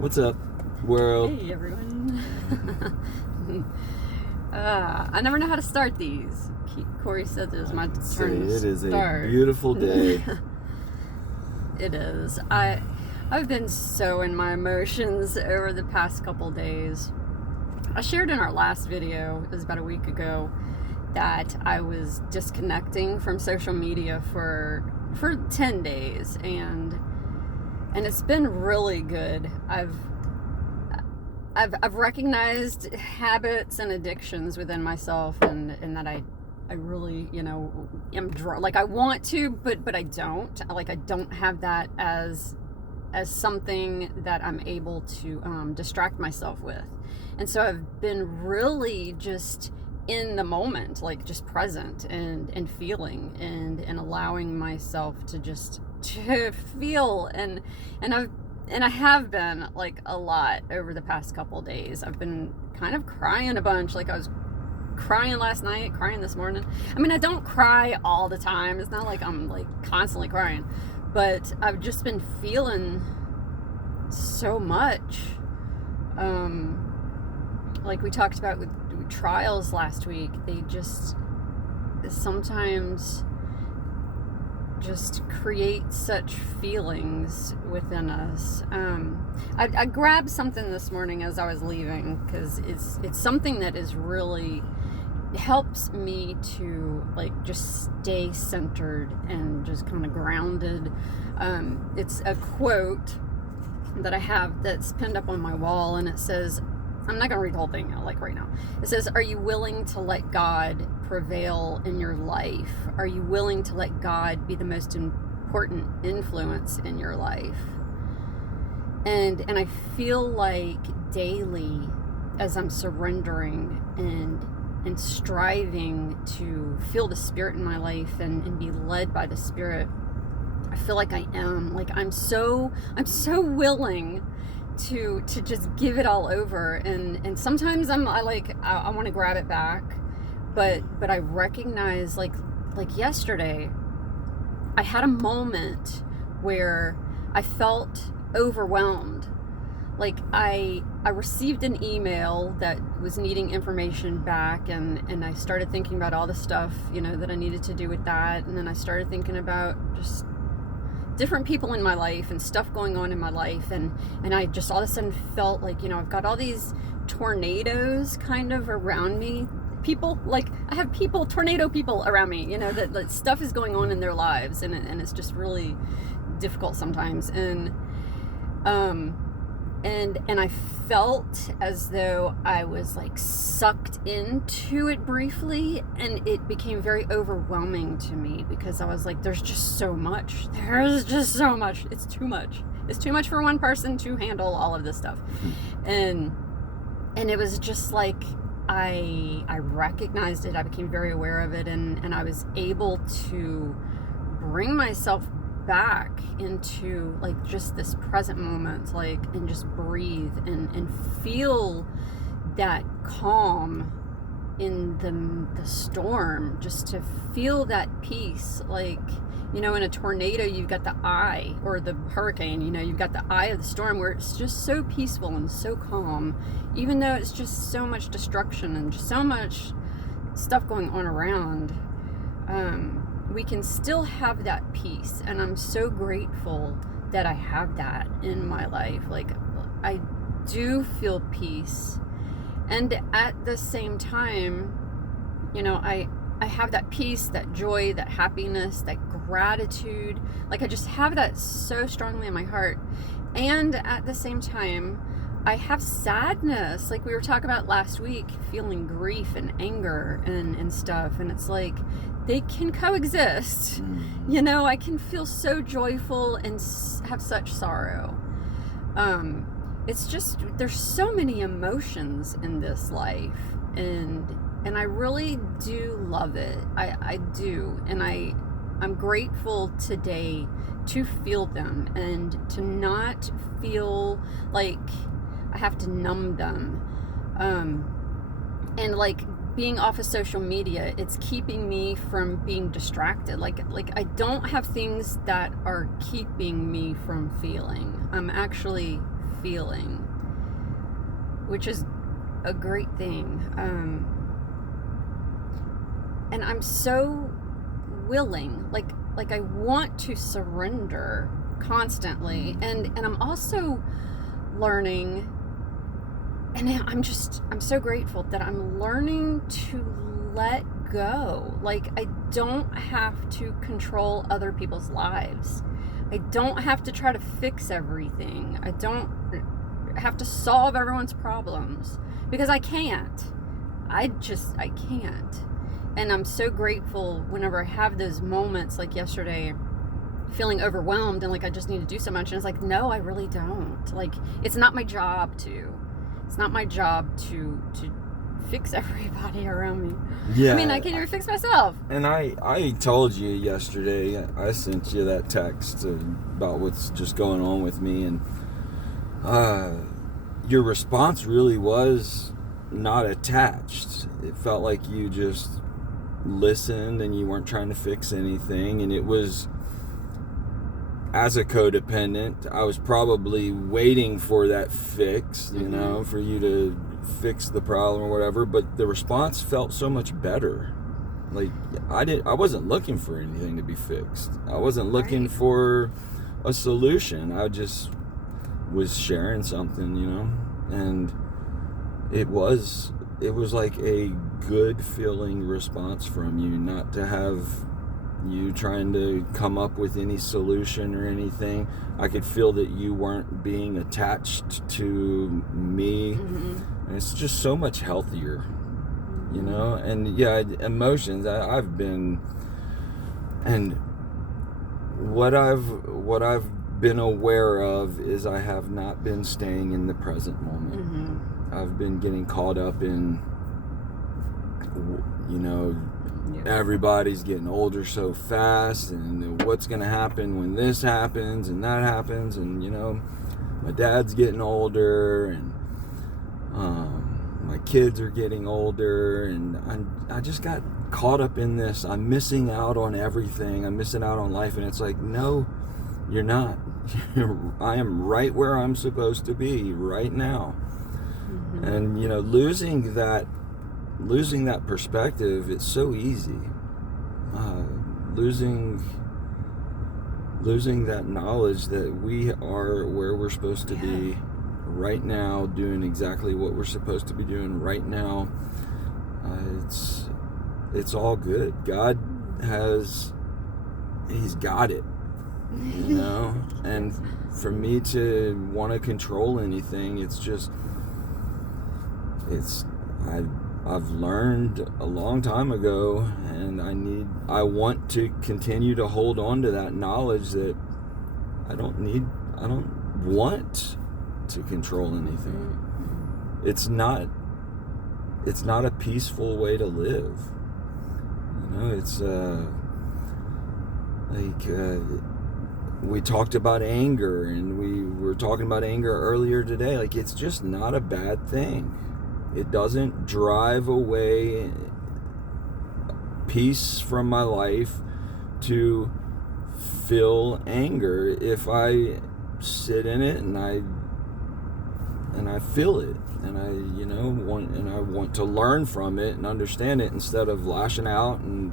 What's up, world? Hey everyone. I never know how to start these. Corey said it was my turn to It is start. a beautiful day. It is. I've been so in my emotions over the past couple days. I shared in our last video, it was about a week ago, that I was disconnecting from social media for 10 days, and it's been really good. I've recognized habits and addictions within myself, and that I really, am like I want to, but I don't. Like I don't have that as something that I'm able to distract myself with. And so I've been really just in the moment, like just present and feeling and allowing myself to just to feel and I have been like a lot over the past couple days. I've been kind of crying a bunch. Like I was crying last night, crying this morning. I mean, I don't cry all the time. It's not like I'm like constantly crying, but I've just been feeling so much. Like we talked about with trials last week, they just sometimes just create such feelings within us. I grabbed something this morning as I was leaving because it's something that is really helps me to like just stay centered and just kind of grounded. It's a quote that I have that's pinned up on my wall, and it says, I'm not going to read the whole thing like right now. It says, are you willing to let God prevail in your life? Are you willing to let God be the most important influence in your life? And I feel like daily, as I'm surrendering and striving to feel the Spirit in my life and be led by the Spirit, I feel like I am. Like I'm so willing to just give it all over, and sometimes I want to grab it back, but I recognize like yesterday I had a moment where I felt overwhelmed. Like I received an email that was needing information back, and I started thinking about all the stuff that I needed to do with that, and then I started thinking about just different people in my life and stuff going on in my life, and I just all of a sudden felt like I've got all these tornadoes kind of around me. People, like I have tornado people around me, that stuff is going on in their lives, and it's just really difficult sometimes, and I felt as though I was like sucked into it briefly, and it became very overwhelming to me because I was like, there's just so much. It's too much. It's too much for one person to handle all of this stuff. And it was just like, I recognized it. I became very aware of it, and I was able to bring myself back into like just this present moment, like, and just breathe and feel that calm in the storm, just to feel that peace. Like, in a tornado you've got the eye, or the hurricane, you've got the eye of the storm where it's just so peaceful and so calm, even though it's just so much destruction and just so much stuff going on around. We can still have that peace, and I'm so grateful that I have that in my life. Like I do feel peace, and at the same time, I have that peace, that joy, that happiness, that gratitude. Like I just have that so strongly in my heart, and at the same time I have sadness, like we were talking about last week, feeling grief and anger and stuff, and it's like they can coexist. I can feel so joyful and have such sorrow. It's just, there's so many emotions in this life, and I really do love it. I do, and I'm grateful today to feel them and to not feel like I have to numb them. And like being off of social media, it's keeping me from being distracted. Like I don't have things that are keeping me from feeling. I'm actually feeling, which is a great thing. And I'm so willing, like I want to surrender constantly, and I'm also learning, and I'm so grateful that I'm learning to let go. Like, I don't have to control other people's lives. I don't have to try to fix everything. I don't have to solve everyone's problems, because I can't. I can't. And I'm so grateful whenever I have those moments, like yesterday, feeling overwhelmed and like I just need to do so much. And it's like, no, I really don't. Like, it's not my job to. It's not my job to fix everybody around me. Yeah. I mean, I can't even fix myself. And I told you yesterday, I sent you that text about what's just going on with me, and your response really was not attached. It felt like you just listened and you weren't trying to fix anything, and it was, as a codependent, I was probably waiting for that fix, you know, for you to fix the problem or whatever, but the response felt so much better. Like, I wasn't looking for anything to be fixed. I wasn't looking for a solution. I just was sharing something, you know, and it was like a good feeling response from you, not to have you trying to come up with any solution or anything. I could feel that you weren't being attached to me. And it's just so much healthier, you know. And yeah, emotions, I've been, and what I've been aware of is I have not been staying in the present moment. I've been getting caught up in, you know, everybody's getting older so fast, and what's going to happen when this happens and that happens, and, you know, my dad's getting older, and my kids are getting older, and I just got caught up in this. I'm missing out on everything. I'm missing out on life, and it's like, no, you're not. I am right where I'm supposed to be right now. And, you know, losing that perspective, it's so easy. Losing that knowledge that we are where we're supposed to be right now, doing exactly what we're supposed to be doing right now. It's all good. God He's got it, you know. And for me to want to control anything, I've learned a long time ago, and I want to continue to hold on to that knowledge that I don't want to control anything. It's not a peaceful way to live. You know, it's we talked about anger, and we were talking about anger earlier today. Like, it's just not a bad thing. It doesn't drive away peace from my life to feel anger if I sit in it and I feel it, and I want to learn from it and understand it, instead of lashing out and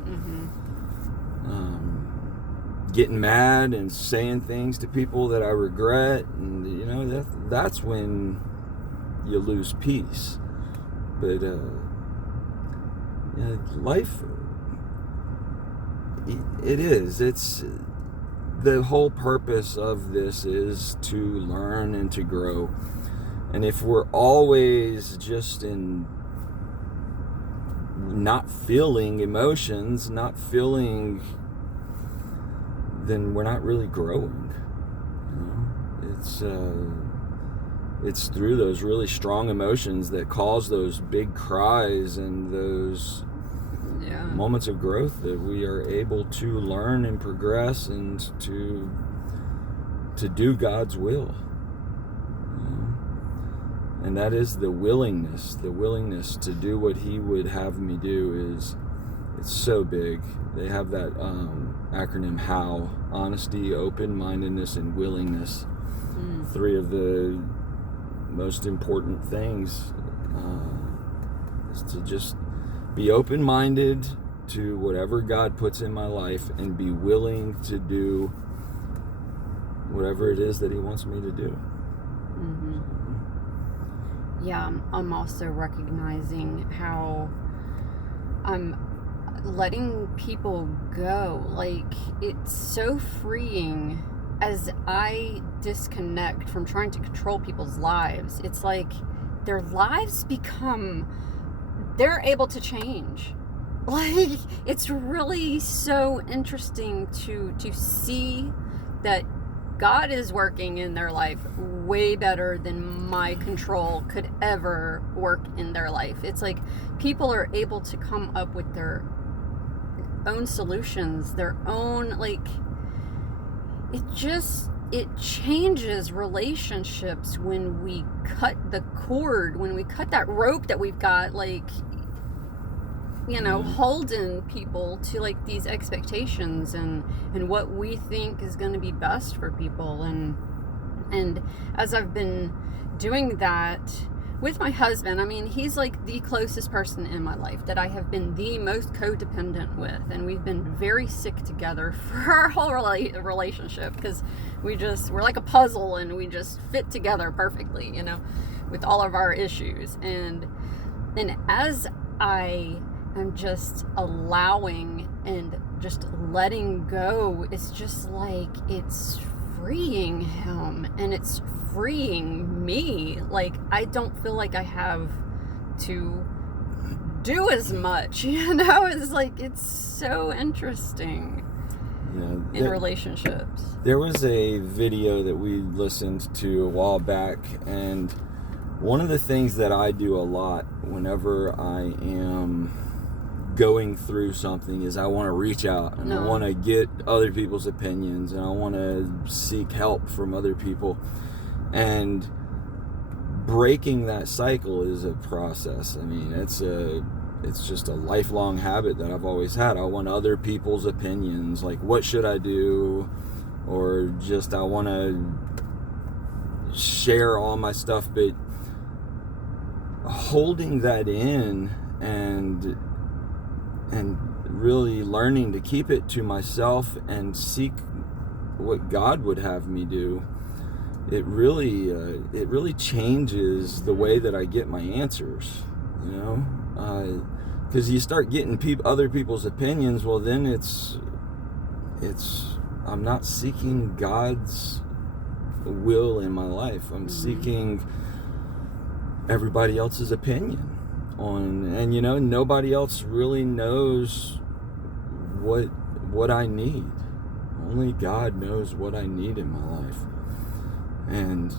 getting mad and saying things to people that I regret. And, you know, that's when you lose peace. But life, it's the whole purpose of this is to learn and to grow. And if we're always just in not feeling emotions, then we're not really growing. You know? It's through those really strong emotions that cause those big cries and those moments of growth that we are able to learn and progress and to do God's will. You know? And that is the willingness to do what He would have me do. It's so big. They have that acronym HOW: honesty, open-mindedness, and willingness. 3 of the most important things is to just be open-minded to whatever God puts in my life and be willing to do whatever it is that he wants me to do. Mm-hmm. Yeah, I'm also recognizing how I'm letting people go. Like, it's so freeing as I disconnect from trying to control people's lives. It's like their lives they're able to change. Like, it's really so interesting to see that God is working in their life way better than my control could ever work in their life. It's like people are able to come up with their own solutions, their own, like, it changes relationships when we cut the cord, when we cut that rope that we've got, like, holding people to, like, these expectations and what we think is going to be best for people. And as I've been doing that with my husband, I mean, he's like the closest person in my life that I have been the most codependent with, and we've been very sick together for our whole relationship, because we're like a puzzle and we just fit together perfectly, with all of our issues. And as I am just allowing and just letting go, it's just like it's freeing him and it's freeing me. Like, I don't feel like I have to do as much, It's like, it's so interesting in relationships. There was a video that we listened to a while back, and one of the things that I do a lot whenever I am going through something is I want to reach out and I want to get other people's opinions, and I want to seek help from other people. And breaking that cycle is a process. I mean, it's just a lifelong habit that I've always had. I want other people's opinions, like, what should I do? Or just, I want to share all my stuff. But holding that in and really learning to keep it to myself and seek what God would have me do, it really changes the way that I get my answers, because you start getting other people's opinions. Well, then it's I'm not seeking God's will in my life. I'm seeking everybody else's opinion on, and nobody else really knows what I need. Only God knows what I need in my life. And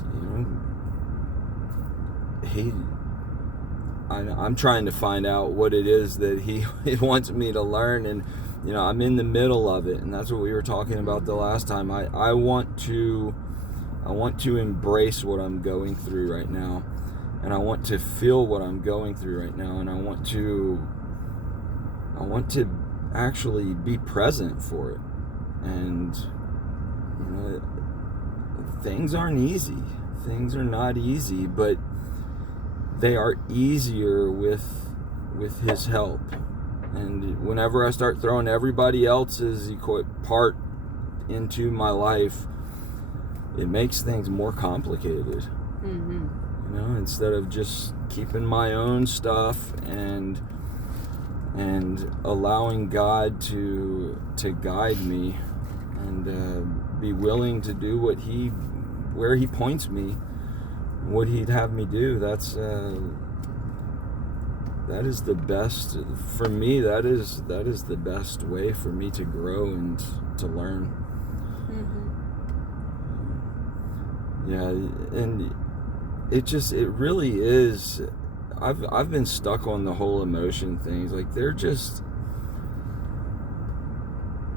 I'm trying to find out what it is that he wants me to learn, and I'm in the middle of it, and that's what we were talking about the last time. I want to embrace what I'm going through right now, and I want to feel what I'm going through right now, and I want to actually be present for it. And things aren't easy. Things are not easy, but they are easier with his help. And whenever I start throwing everybody else's part into my life, it makes things more complicated. Mm-hmm. Instead of just keeping my own stuff and allowing God to guide me and be willing to do where he points me, what he'd have me do. That is the best for me. That is the best way for me to grow and to learn. Mm-hmm. Yeah, and it really is. I've been stuck on the whole emotion things. Like,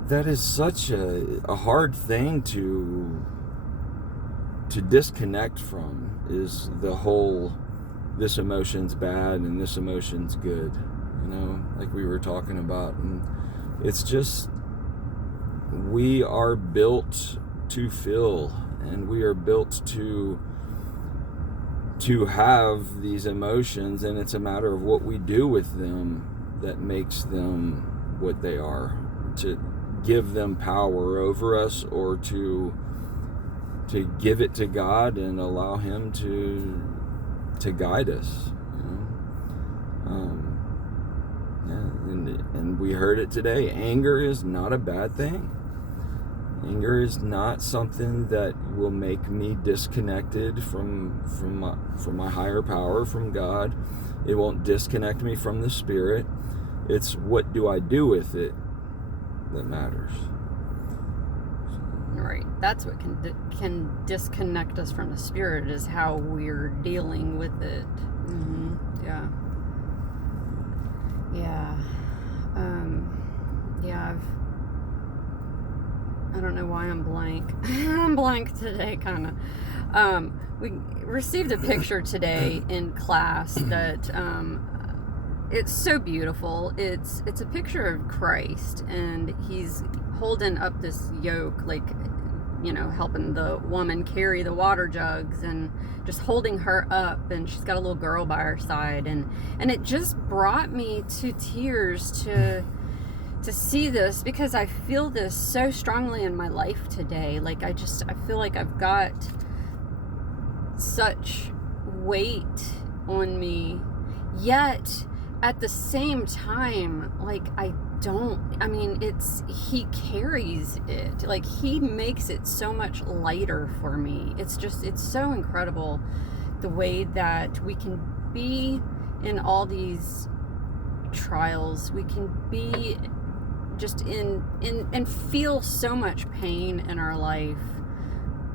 that is such a hard thing to disconnect from, is the whole, this emotion's bad and this emotion's good, like we were talking about. And it's just, we are built to feel, and we are built to to have these emotions, and it's a matter of what we do with them that makes them what they are, to give them power over us, or to give it to God and allow Him to guide us, you know. And we heard it today. Anger is not a bad thing. Anger is not something that will make me disconnected from my higher power, from God. It won't disconnect me from the Spirit. It's what do I do with it that matters. Right. That's what can disconnect us from the Spirit, is how we're dealing with it. Mm-hmm. Yeah. Yeah. Yeah. I don't know why I'm blank. I'm blank today, kind of. We received a picture today in class that it's so beautiful. It's a picture of Christ, and He's holding up this yoke, like, you know, helping the woman carry the water jugs and just holding her up, and she's got a little girl by her side, and it just brought me to tears to see this, because I feel this so strongly in my life today. Like, I feel like I've got such weight on me, yet at the same time, like, He carries it. Like, He makes it so much lighter for me. It's so incredible the way that we can be in all these trials. We can be just in and feel so much pain in our life,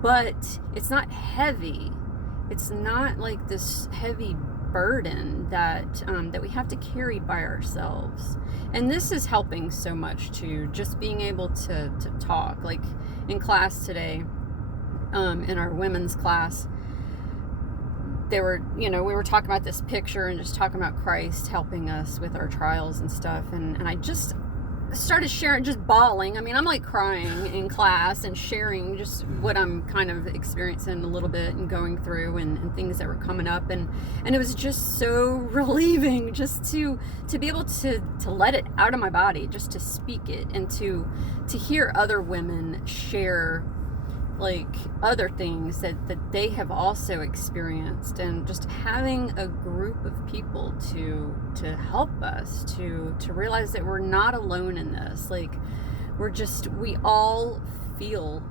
but it's not heavy. It's not like this heavy burden that we have to carry by ourselves. And this is helping so much too, just being able to talk. Like in class today, in our women's class, we were talking about this picture and just talking about Christ helping us with our trials and stuff, and I just started sharing, just bawling. I mean, I'm like crying in class and sharing just what I'm kind of experiencing a little bit and going through, and things that were coming up, and it was just so relieving just to be able to let it out of my body, just to speak it, and to hear other women share like other things that they have also experienced, and just having a group of people to help us to realize that we're not alone in this. Like, we all feel,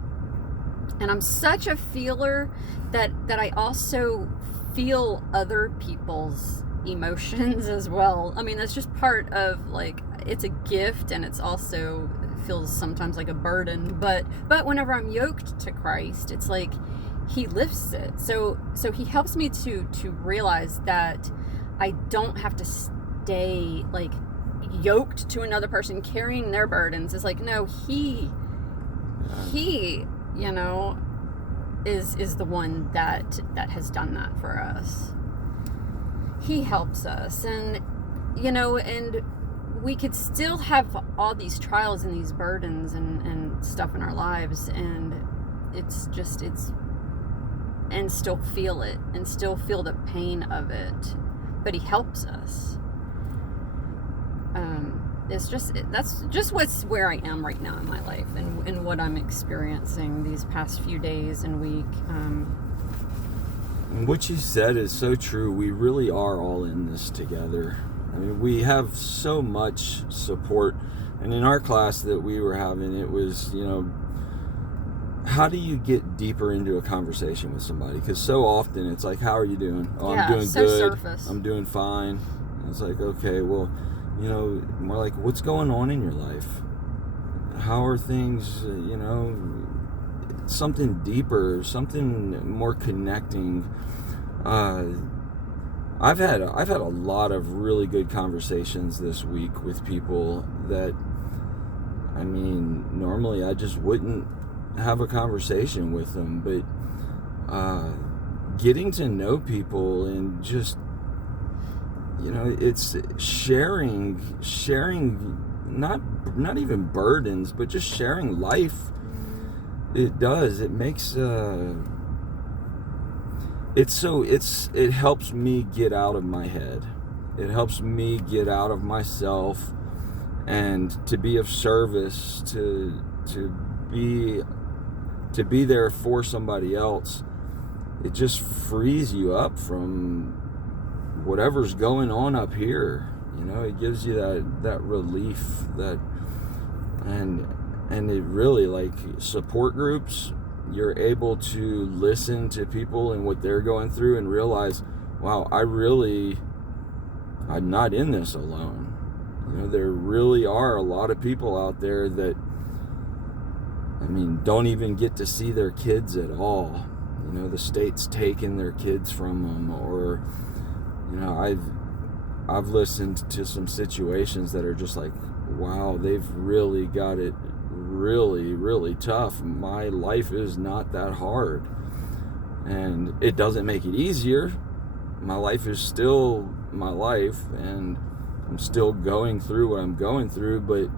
and I'm such a feeler that I also feel other people's emotions as well. I mean, that's just part of, like, it's a gift, and it's also feels sometimes like a burden, but whenever I'm yoked to Christ, it's like He lifts it. So He helps me to realize that I don't have to stay like yoked to another person carrying their burdens. It's like, no, he you know, is the one that has done that for us. He helps us, and you know, and we could still have all these trials and these burdens and stuff in our lives, and and still feel it, and still feel the pain of it, but He helps us. That's just where I am right now in my life, and what I'm experiencing these past few days and week. What you said is so true. We really are all in this together. I mean, we have so much support. And in our class that we were having, it was, you know, how do you get deeper into a conversation with somebody? Because so often it's like, how are you doing? Oh, yeah, I'm doing so good. Surface. I'm doing fine. And it's like, okay, well, you know, more like, what's going on in your life? How are things, you know, something deeper, something more connecting. I've had a lot of really good conversations this week with people that, I mean, normally I just wouldn't have a conversation with them, but getting to know people and just, you know, it's sharing not even burdens, but just sharing life. It makes it helps me get out of my head. It helps me get out of myself and to be of service, to be there for somebody else. It just frees you up from whatever's going on up here. It gives you that relief, and it really, like, support groups, you're able to listen to people and what they're going through and realize, wow, I'm not in this alone. There really are a lot of people out there that, don't even get to see their kids at all. The state's taking their kids from them, or, I've listened to some situations that are just like, wow, they've really got it really, really tough. My life is not that hard. And it doesn't make it easier. My life is still my life, and I'm still going through what I'm going through, but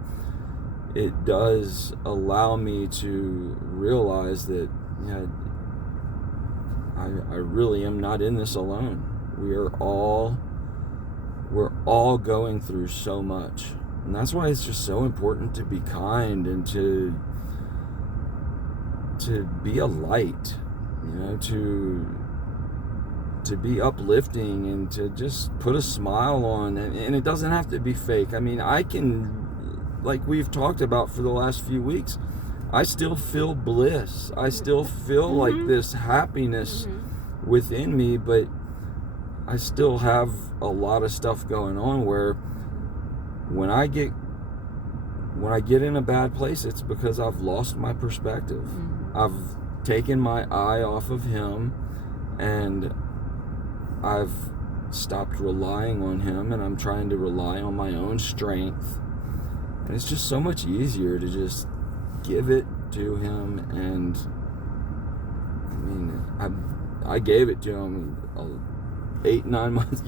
it does allow me to realize that, I really am not in this alone. We're all going through so much. And that's why it's just so important to be kind and to be a light, to be uplifting and to just put a smile on. And it doesn't have to be fake. I can, like we've talked about for the last few weeks, I still feel bliss. I still feel like this happiness within me, but I still have a lot of stuff going on where when I get in a bad place, it's because I've lost my perspective. I've taken my eye off of him, and I've stopped relying on him, and I'm trying to rely on my own strength. And it's just so much easier to just give it to him. And I gave it to him 8-9 months,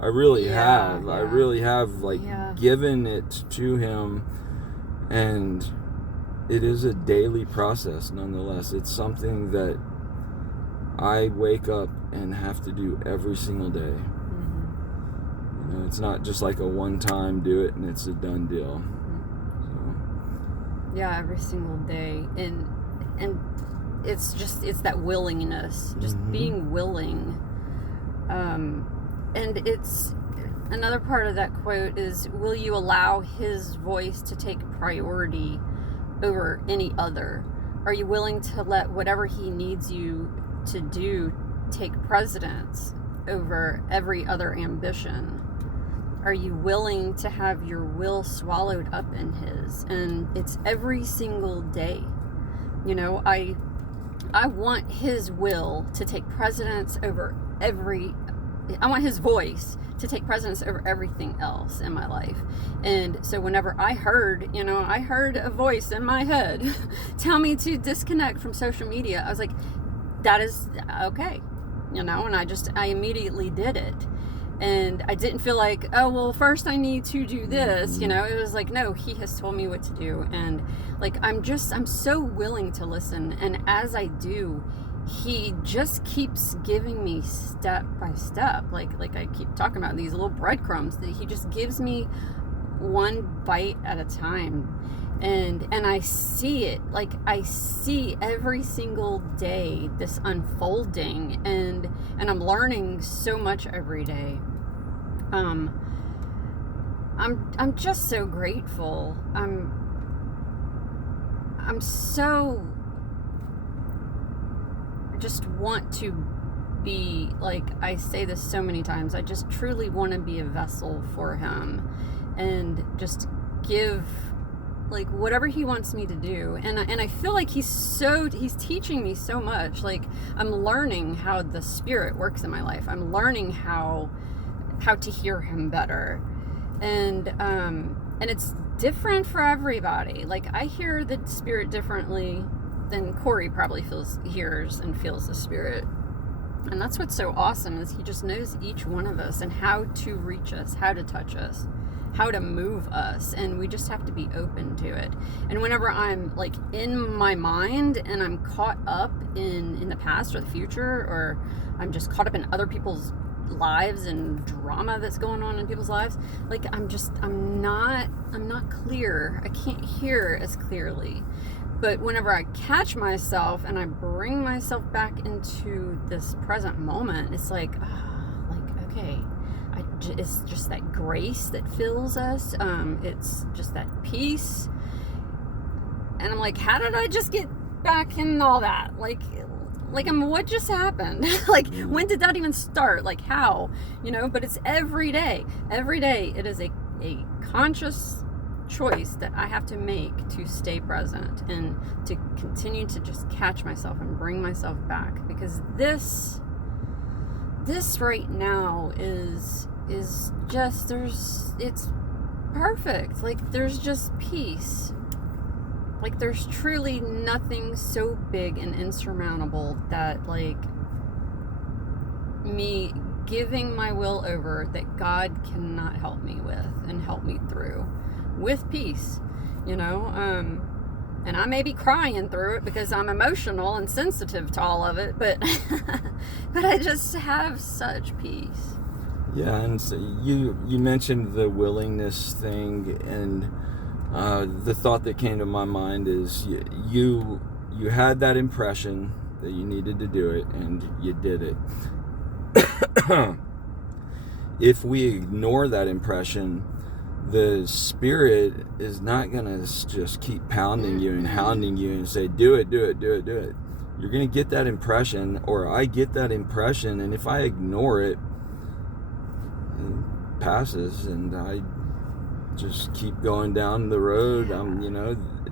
I really have given it to him, and it is a daily process nonetheless. It's something that I wake up and have to do every single day. It's not just like a one-time do it and it's a done deal. Yeah, every single day. And it's that willingness, just being willing. And it's another part of that quote is, will you allow his voice to take priority over any other? Are you willing to let whatever he needs you to do take precedence over every other ambition? Are you willing to have your will swallowed up in his? And it's every single day. I want his will to take precedence over I want his voice to take precedence over everything else in my life. And so whenever I heard a voice in my head tell me to disconnect from social media, I was like, that is okay. And I immediately did it. And I didn't feel like, oh, well, first I need to do this. It was like, no, he has told me what to do. And like, I'm so willing to listen. And as I do, he just keeps giving me step by step. Like I keep talking about these little breadcrumbs that he just gives me one bite at a time. And I see it, like I see every single day this unfolding, and I'm learning so much every day. I'm just so grateful. I'm so just want to be, like I say this so many times, I just truly want to be a vessel for him and just give like whatever he wants me to do. And I feel like he's teaching me so much. Like I'm learning how the Spirit works in my life. I'm learning how to hear him better. And it's different for everybody. Like I hear the Spirit differently than Corey probably hears and feels the Spirit. And that's what's so awesome, is he just knows each one of us and how to reach us, how to touch us, how to move us, and we just have to be open to it. And whenever I'm like in my mind and I'm caught up in the past or the future, or I'm just caught up in other people's lives and drama that's going on in people's lives, like I'm not clear. I can't hear as clearly. But whenever I catch myself and I bring myself back into this present moment, it's like, okay, it's just that grace that fills us. It's just that peace. And I'm like, how did I just get back in all that? Like what just happened? Like, when did that even start? Like, how? But it's every day. Every day it is a conscious choice that I have to make to stay present and to continue to just catch myself and bring myself back, because this right now is just, it's perfect. Like, there's just peace. Like, there's truly nothing so big and insurmountable that, like, me giving my will over that God cannot help me with and help me through with peace, and I may be crying through it because I'm emotional and sensitive to all of it, but but I just have such peace. Yeah, and so you mentioned the willingness thing, and the thought that came to my mind is you had that impression that you needed to do it, and you did it. If we ignore that impression, the spirit is not going to just keep pounding you and hounding you and say, do it. You're going to get that impression, or I get that impression, and if I ignore it, it passes, and I just keep going down the road.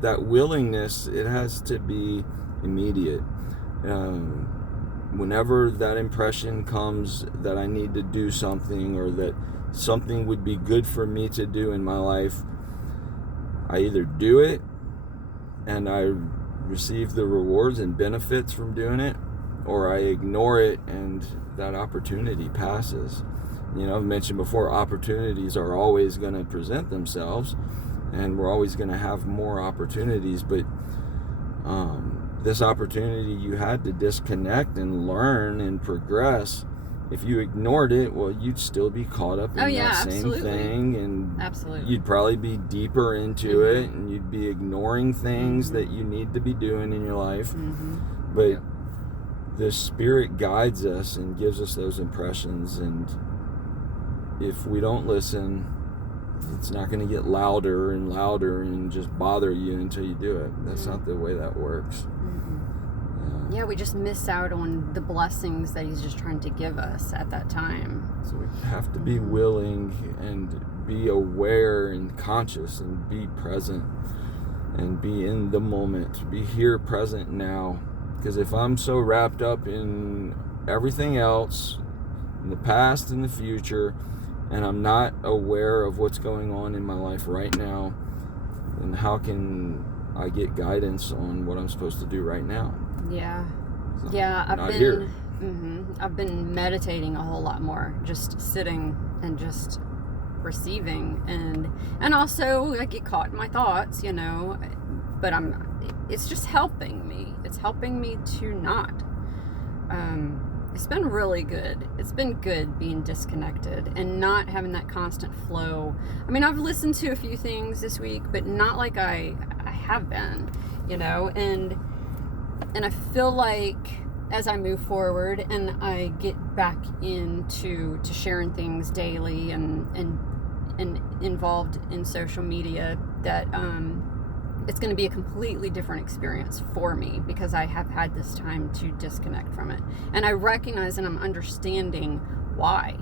That willingness, it has to be immediate. Whenever that impression comes that I need to do something, or that something would be good for me to do in my life, I either do it and I receive the rewards and benefits from doing it, or I ignore it and that opportunity passes. I've mentioned before, opportunities are always going to present themselves, and we're always going to have more opportunities, but this opportunity, you had to disconnect and learn and progress. If you ignored it, well, you'd still be caught up in that same thing, and you'd probably be deeper into it, and you'd be ignoring things that you need to be doing in your life. But the Spirit guides us and gives us those impressions, and if we don't listen, it's not going to get louder and louder and just bother you until you do it. That's not the way that works. Yeah, we just miss out on the blessings that he's just trying to give us at that time. So we have to be willing and be aware and conscious and be present and be in the moment. Be here, present now. Because if I'm so wrapped up in everything else, in the past and the future, and I'm not aware of what's going on in my life right now, then how can I get guidance on what I'm supposed to do right now? I've been meditating a whole lot more, just sitting and just receiving, and also I get caught in my thoughts, but it's just helping me. It's helping me to not. It's been really good. It's been good being disconnected and not having that constant flow. I mean, I've listened to a few things this week, but not like I have been, and I feel like as I move forward and I get back into sharing things daily and involved in social media, that it's going to be a completely different experience for me, because I have had this time to disconnect from it. And I recognize and I'm understanding why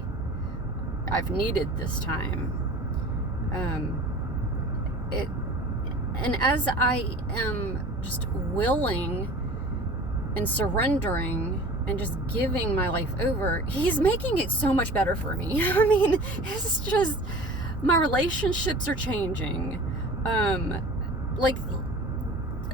I've needed this time. And as I am just willing and surrendering and just giving my life over, he's making it so much better for me. I mean, it's just, my relationships are changing. Like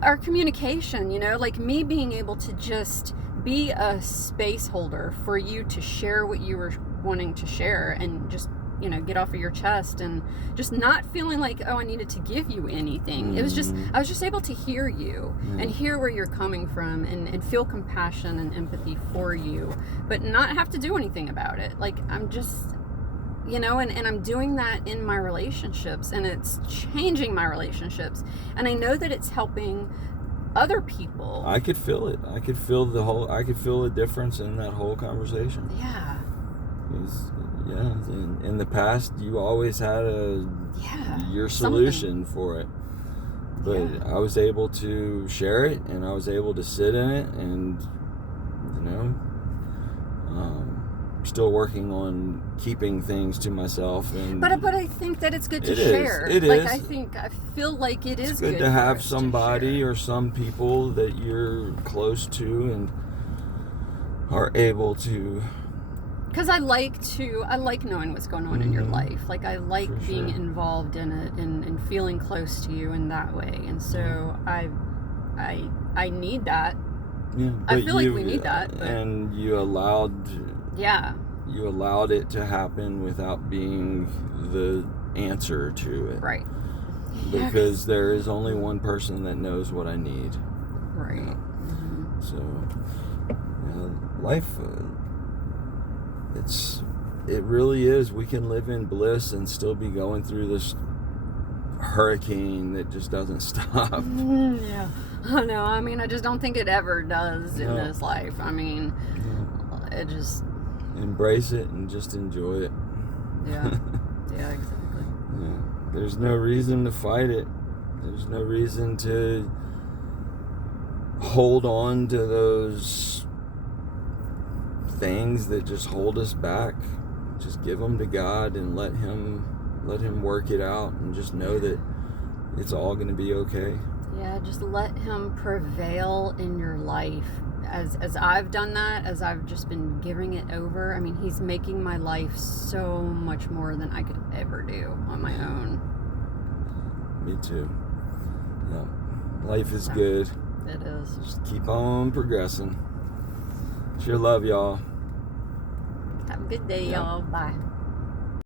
our communication, like me being able to just be a space holder for you to share what you were wanting to share, and just get off of your chest, and just not feeling like, oh, I needed to give you anything. It was just, I was just able to hear you and hear where you're coming from, and feel compassion and empathy for you, but not have to do anything about it. Like, I'm just, and I'm doing that in my relationships, and it's changing my relationships, and I know that it's helping other people. I could feel it. I could feel the difference in that whole conversation. Yeah. In the past, you always had your solution for it, but I was able to share it, and I was able to sit in it, and still working on keeping things to myself. And but I think that it's good to share. It like, is. I feel like it is good to have somebody or some people that you're close to and are able to. Because I like knowing what's going on in your life. Like, I like being involved in it and feeling close to you in that way. And so I need that. Yeah, I feel like we need that. But, and you allowed it to happen without being the answer to it. Right. Because there is only one person that knows what I need. Right. So, life, it really is. We can live in bliss and still be going through this hurricane that just doesn't stop. Yeah. I know. I mean, I just don't think it ever does in this life. I mean, it just... Embrace it and just enjoy it. Yeah. Yeah, exactly. Yeah. There's no reason to fight it. There's no reason to hold on to those things that just hold us back. Just give them to God and let him work it out, and just know that it's all going to be okay. Yeah, just let him prevail in your life. As I've done that, as I've just been giving it over, I mean, he's making my life so much more than I could ever do on my own. Me too. Yeah. Life is good. It is. Just keep on progressing. Sure love y'all. Have a good day, y'all. Bye.